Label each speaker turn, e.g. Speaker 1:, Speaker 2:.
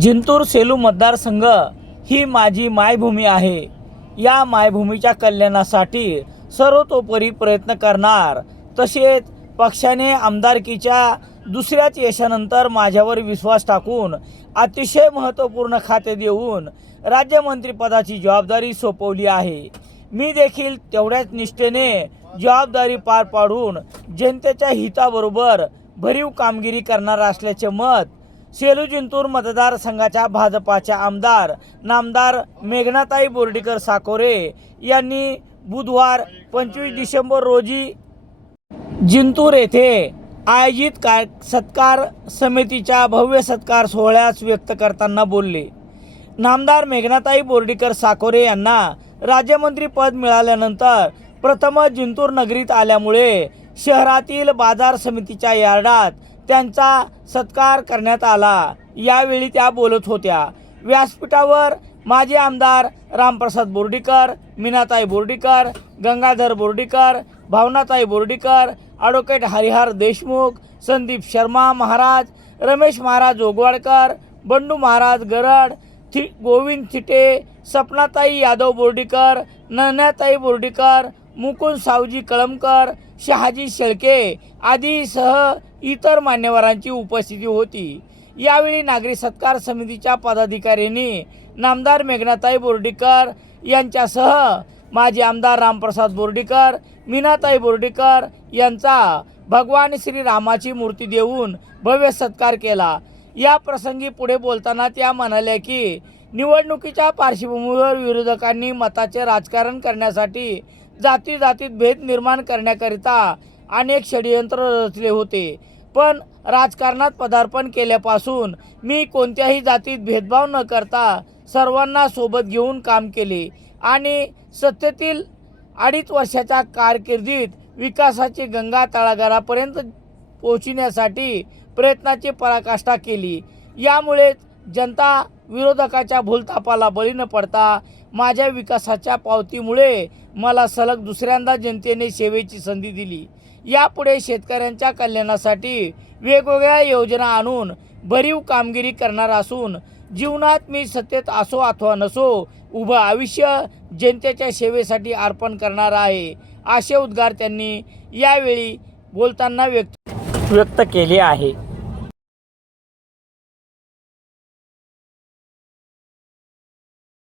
Speaker 1: जिंतूर सेलू मतदारसंघ ही माझी मायभूमी आहे. या मायभूमीच्या कल्याणासाठी सर्वतोपरी प्रयत्न करणार. तसेच पक्षाने आमदारकीच्या दुसऱ्याच यशानंतर माझ्यावर विश्वास टाकून अतिशय महत्त्वपूर्ण खाते देऊन राज्यमंत्रीपदाची जबाबदारी सोपवली आहे. मी देखील तेवढ्याच निष्ठेने जबाबदारी पार पाडून जनतेच्या हिताबरोबर भरीव कामगिरी करणार असल्याचे मत सेलू जिंतूर मतदारसंघाच्या भाजपाच्या आमदार नामदार मेघनाताई बोर्डीकर साकोरे यांनी बुधवार पंचवीस डिसेंबर रोजी जिंतूर येथे आयोजित काय सत्कार समितीच्या भव्य सत्कार सोहळ्यास व्यक्त करताना बोलले. नामदार मेघनाताई बोर्डीकर साकोरे यांना राज्यमंत्री पद मिळाल्यानंतर प्रथमच जिंतूर नगरीत आल्यामुळे शहरातील बाजार समितीच्या यार्डात त्यांचा सत्कार करण्यात आला. यावेळी त्या बोलत होत्या. व्यासपीठावर माजी आमदार रामप्रसाद बोर्डीकर मीनाताई बोर्डीकर गंगाधर बोर्डीकर भावनाताई बोर्डीकर ॲडव्होकेट हरिहर देशमुख संदीप शर्मा महाराज रमेश महाराज ओगवाडकर बंडू महाराज गरड थि गोविंद थिटे सपनाताई यादव बोर्डीकर नन्याताई बोर्डीकर मुकुंद सावजी कळमकर शहाजी शेळके आदीसह इतर मान्यवरांची उपस्थिती होती. यावेळी नागरी सत्कार समितीच्या पदाधिकाऱ्यांनी नामदार मेघनाताई बोर्डीकर यांच्यासह माजी आमदार रामप्रसाद बोर्डीकर मीनाताई बोर्डीकर यांचा भगवान श्रीरामाची मूर्ती देऊन भव्य सत्कार केला. या प्रसंगी पुढे बोलताना त्या म्हणाल्या की निवडणुकीच्या पार्श्वभूमीवर विरोधकांनी मताचे राजकारण करण्यासाठी जाती जातीत भेद निर्माण करण्याकरिता अनेक षडयंत्र रचले होते. पण राजकारणात पदार्पण केल्यापासून मी कोणत्याही जातीत भेदभाव न करता सर्वांना सोबत घेऊन काम केले आणि सत्तेतील अडीच वर्षाच्या कारकिर्दीत विकासाची गंगा तळागारापर्यंत पोहोचण्यासाठी प्रयत्नाची पराकाष्ठा केली. यामुळे जनता विरोधकाच्या भूलतापाला बळी न पडता माझ्या विकासाच्या पावतीमुळे मला सलग दुसऱ्यांदा जनतेने सेवेची संधी दिली. यापुढे शेतकऱ्यांच्या कल्याणासाठी वेगवेगळ्या योजना आणून भरीव कामगिरी करणार असून जीवनात मी सत्तेत असो अथवा नसो उभं आयुष्य जनतेच्या सेवेसाठी अर्पण करणार आहे असे उद्गार त्यांनी यावेळी बोलताना व्यक्त व्यक्त केले आहे.